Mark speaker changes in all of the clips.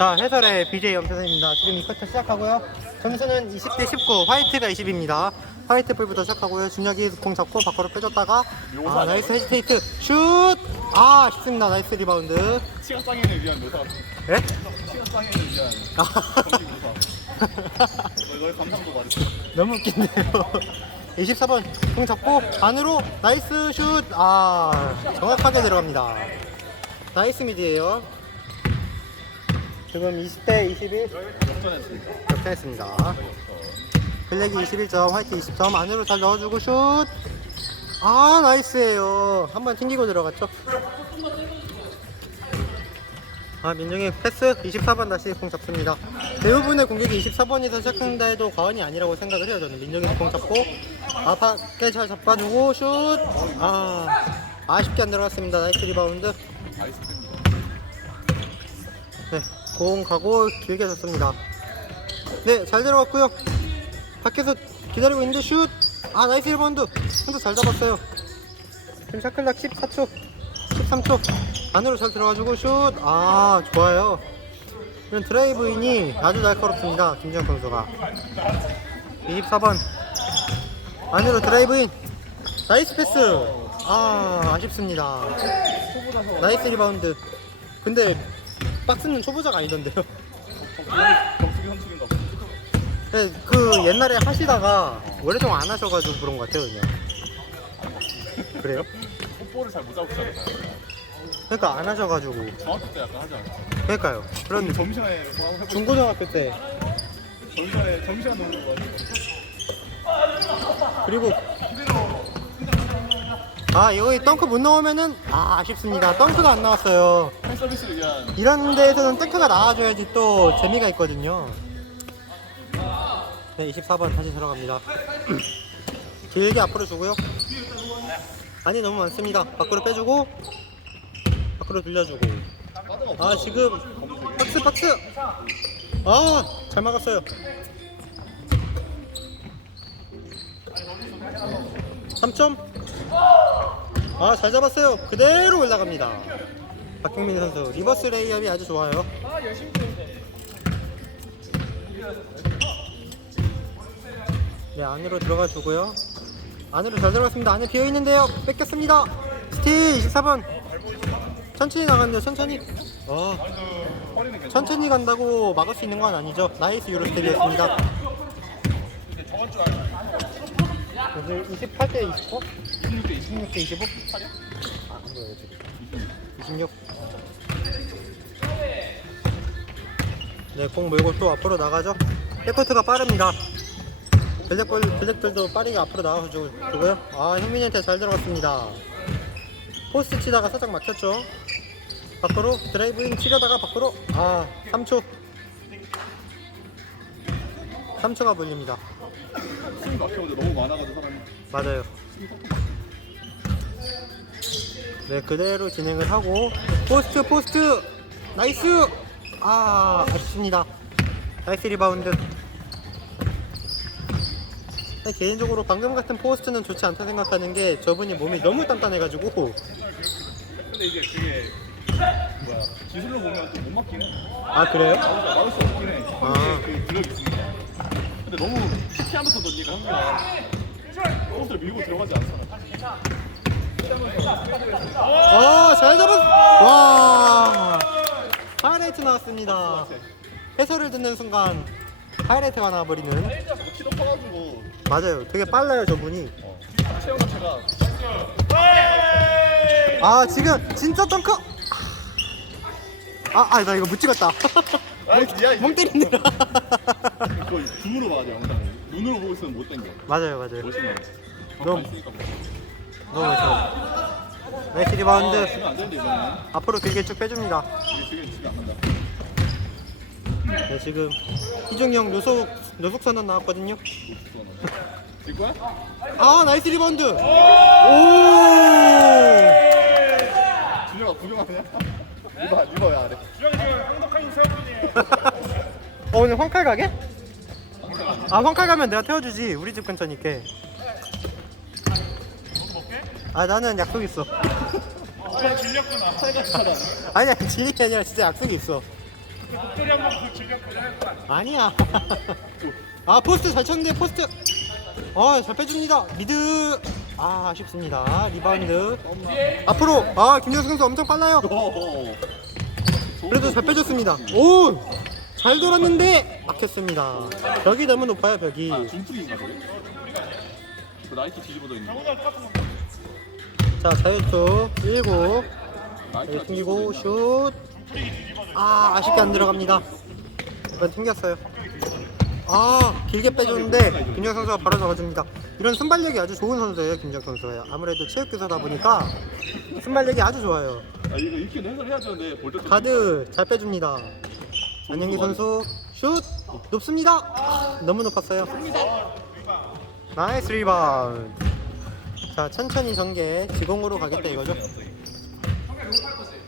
Speaker 1: 자, 해설의 BJ 염태선입니다. 지금 이 쿼터 시작하고요. 점수는 20대 19, 화이트가 20입니다. 화이트 볼부터 시작하고요. 준혁이 공 잡고 밖으로 빼줬다가 아, 나이스 헤지테이트 슛! 아, 아쉽습니다. 나이스 리바운드.
Speaker 2: 시간 쌍인을 위한 묘사.
Speaker 1: 예?
Speaker 2: 시간 쌍인을 위한 경기 묘사. 너희 감상도 말했어.
Speaker 1: 너무 웃긴데요. 24번 공 잡고 안으로 나이스 슛! 아, 정확하게 들어갑니다. 나이스 미드예요. 지금 20대 21
Speaker 2: 역전했습니다.
Speaker 1: 역전했습니다. 블랙이 21점, 화이트 20점 안으로 잘 넣어주고 슛. 아 나이스예요. 한번 튕기고 들어갔죠. 아 민정이 패스 24번 다시 공 잡습니다. 대부분의 공격이 24번에서 시작한다 해도 과언이 아니라고 생각을 해요. 저는 민정이 공 잡고 아파게 잘 잡아주고 슛. 아 아쉽게 안 들어갔습니다. 나이스 리바운드.
Speaker 2: 아
Speaker 1: 공 가고 길게 졌습니다. 네, 잘 들어갔고요. 밖에서 기다리고 있는데 슛! 아, 나이스 리바운드! 혼자 잘 잡았어요. 지금 샤클락 14초, 13초. 안으로 잘 들어가지고 슛! 아, 좋아요. 이런 드라이브인이 아주 날카롭습니다. 김지영 선수가. 24번. 안으로 드라이브인. 나이스 패스! 아, 아쉽습니다. 나이스 리바운드. 근데 박스는 초보자가 아니던데요.
Speaker 2: 경숙이 선수인가 봐.
Speaker 1: 네, 그 옛날에 하시다가 오래동 안 하셔가지고 그런 것 같아요, 그냥. 그래요?
Speaker 2: 뽀뽀를 잘 못 잡으시잖아요.
Speaker 1: 그러니까 안 하셔가지고.
Speaker 2: 중학교 때 약간 하지 않았어요?
Speaker 1: 그러니까요. 그런
Speaker 2: 점심에 뭐 해보고
Speaker 1: 중고등학교 때
Speaker 2: 점심에 점심에 노는 거 같아요.
Speaker 1: 그리고 아이 덩크 못 넣으면은 아 아쉽습니다. 덩크가 안 나왔어요. 이런 데에서는 덩크가 나와줘야지 또 재미가 있거든요. 네, 24번 다시 들어갑니다. 길게 앞으로 주고요. 안이 너무 많습니다. 밖으로 빼주고 밖으로 돌려주고. 아 지금 박스 박스. 아 잘 막았어요. 3점. 아 잘 잡았어요. 그대로 올라갑니다. 박경민 선수 리버스 레이업이 아주 좋아요. 네 안으로 들어가 주고요. 안으로 잘 들어갔습니다. 안에 비어 있는데요. 뺏겼습니다. 스틸 24번. 천천히 나갔는데 천천히. 어. 천천히 간다고 막을 수 있는 건 아니죠. 나이스 유로 스텝이었습니다. 그래서 28대 25?
Speaker 2: 26대 20.
Speaker 1: 26대 25? 아, 안 보여요, 지금. 26. 네, 공 몰고 또 앞으로 나가죠. 백코트가 빠릅니다. 블랙볼, 블랙들도 빠르게 앞으로 나와주고요. 아, 형민이한테 잘 들어갔습니다. 포스트 치다가 살짝 막혔죠. 밖으로 드라이브인 치려다가 밖으로 아 3초 3초가 물립니다
Speaker 2: 숨이 막혀가지고 너무 많아가지고 사람이.
Speaker 1: 맞아요 네 그대로 진행을 하고 포스트 포스트 나이스 아 아쉽습니다 나이스 리바운드 네, 개인적으로 방금 같은 포스트는 좋지 않다 생각하는 게 저분이 몸이 너무 단단해가지고
Speaker 2: 근데 이게 그게 뭐야 기술로 보면 또못 막히네.
Speaker 1: 아 그래요?
Speaker 2: 막을 수- 없긴 해.
Speaker 1: 아.
Speaker 2: 그 기력이 있으니까. 근데 너무 피하면서 던지니까 한국가 코스를 밀고 들어가지 않잖아.
Speaker 1: 어, 잘 잡았. 와. 하이라이트 나왔습니다. 해설을 듣는 순간 하이라이트가 나와버리는.
Speaker 2: 키도 커가지고
Speaker 1: 맞아요. 되게 빨라요, 저분이.
Speaker 2: 어, 체형 자체가
Speaker 1: 아, 지금 진짜 덩크. 아, 아, 나 이거 못 찍었다. 야멍 때린다.
Speaker 2: 그거 줌으로 봐야 돼 영상을. 눈으로 보고 있으면 못 당겨.
Speaker 1: 맞아요, 맞아요.
Speaker 2: 멋있네.
Speaker 1: 너무-
Speaker 2: 뭐.
Speaker 1: 너무 멋있어. 나이스 리바운드.
Speaker 2: 지금 안 되는데 이거는.
Speaker 1: 앞으로 길게 쭉 빼줍니다.
Speaker 2: 이게 지금 집에 안 간다.
Speaker 1: 네, 지금 이종이 형 노속 노속 선언 나왔거든요.
Speaker 2: 질 거야?
Speaker 1: 아, 나이스 리바운드. 오.
Speaker 2: 준혁아 구경하냐? 이봐 이봐야.
Speaker 1: 어 오늘 황칼 가게? 아 황칼 가면 내가 태워주지 우리 집 근처니까 아 나는 약속 있어
Speaker 2: 살갑하다.
Speaker 1: 아니야 질린 게 아니라 진짜 약속이 있어 아니야. 아 포스트 잘 쳤는데 포스트. 어잘 빼줍니다. 미드. 아 아쉽습니다. 리바운드. 앞으로 아 김정수 선수 엄청 빨라요.
Speaker 2: 어.
Speaker 1: 그래도 잘 빼줬습니다. 오! 잘 돌았는데 막혔습니다. 벽이 너무 높아요, 벽이.
Speaker 2: 아 중투기인가 저게? 그 나이트 뒤집어져 있는 거.
Speaker 1: 자, 자유투 19.
Speaker 2: 나이트가
Speaker 1: 튕기고
Speaker 2: 뒤집어져
Speaker 1: 슛. 아, 아쉽게 안 들어갑니다. 이건 튕겼어요. 아, 길게 빼줬는데 김정 선수가 바로 잡아줍니다. 이런 순발력이 아주 좋은 선수예요, 김정 선수예요. 아무래도 체육교사다 보니까 순발력이 아주 좋아요.
Speaker 2: 아 이거 이렇게 해설 해야 되는데 볼 때도
Speaker 1: 가드 잘 빼줍니다. 안영기 선수 슛 높습니다. 아, 너무 높았어요. 나이스 리바운드. 자 천천히 전개 지공으로 가겠다 이거죠.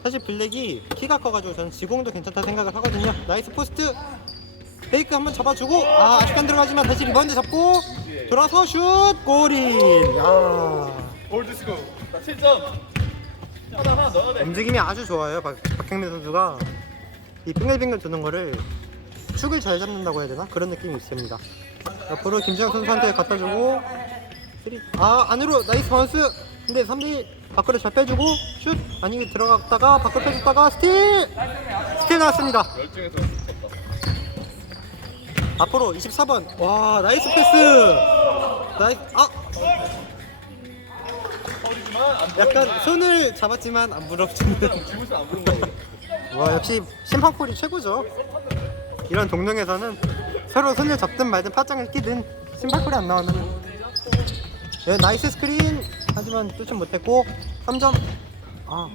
Speaker 1: 사실 블랙이 키가 커가지고 저는 지공도 괜찮다 생각을 하거든요. 나이스 포스트 페이크 한번 잡아주고 아 아쉽게 안 들어가지만 다시 리바운드 잡고 돌아서 슛 골인. 야
Speaker 2: 골드스코 7점 하나 하나 넣어야 돼
Speaker 1: 움직임이 아주 좋아요. 박, 박형민 선수가 이 빙글빙글 도는 거를 축을 잘 잡는다고 해야 되나? 그런 느낌이 있습니다. 앞으로 김지영 선수한테 갖다 주고 아 안으로 나이스 바운스. 근데 3대1 밖으로 잘 빼주고 슛. 아니 들어갔다가 밖으로 빼줬다가 스틸! 스틸 나왔습니다. 앞으로 24번. 와 나이스 패스. 나이스 아! 약간 손을 잡았지만 안 부럽지는 와 역시 심판골이 최고죠. 이런 동동에서는 서로 손을 잡든 말든 파장을 끼든 심판골이 안 나오면. 네, 나이스 스크린. 하지만 뚫지 못했고 3점. 아.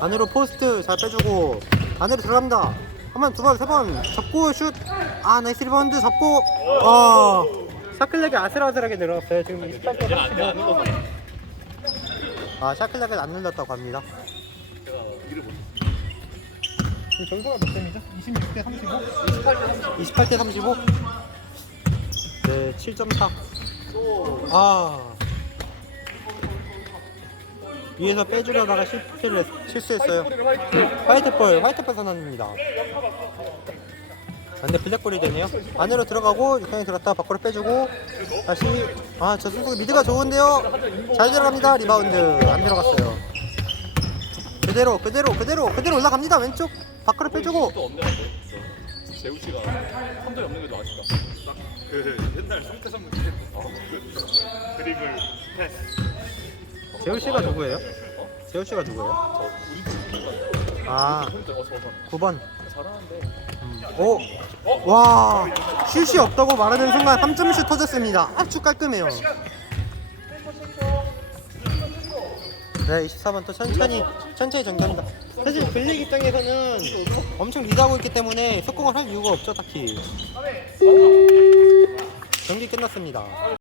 Speaker 1: 안으로 포스트 잘 빼주고 안으로 들어갑니다. 한 번 두 번 세 번. 잡고 슛 아 나이스 리바운드 잡고. 아. 샤클렉이 아슬아슬하게 들어갔어요. 지금 28대 35 아 샤클렉은 안 눌렀다고 합니다 이 정도가 몇 점이죠? 26대 35? 28대 35? 네, 7.4. 아. 위에서 빼주려다가 실패를 했- 실수했어요. 화이트볼, 화이트볼 선언입니다. 아, 근데 블랙볼이 되네요. 안으로 들어가고 육상에 들어갔다 밖으로 빼주고 다시 아저 선수 미드가 좋은데요. 잘 들어갑니다. 리바운드 안 들어갔어요. 그대로 그대로 그대로 그대로 올라갑니다. 왼쪽 밖으로 빼주고
Speaker 2: 또 없네 근데 재우 씨가 3점이 없는 게더 아쉽다
Speaker 3: 그 옛날 성태성 드리블 패스
Speaker 1: 재우 씨가 누구예요? 재우 씨가 누구예요?
Speaker 2: 저 우리
Speaker 1: 팀아
Speaker 2: 혼자 어 저거
Speaker 1: 9번. 오, 와, 슛이 없다고 말하는 순간 3점슛 터졌습니다. 아주 깔끔해요. 네, 24번 또 천천히 천천히 전개합니다. 사실 블랙 입장에서는 엄청 리드하고 있기 때문에 속공을 할 이유가 없죠, 딱히. 경기 끝났습니다.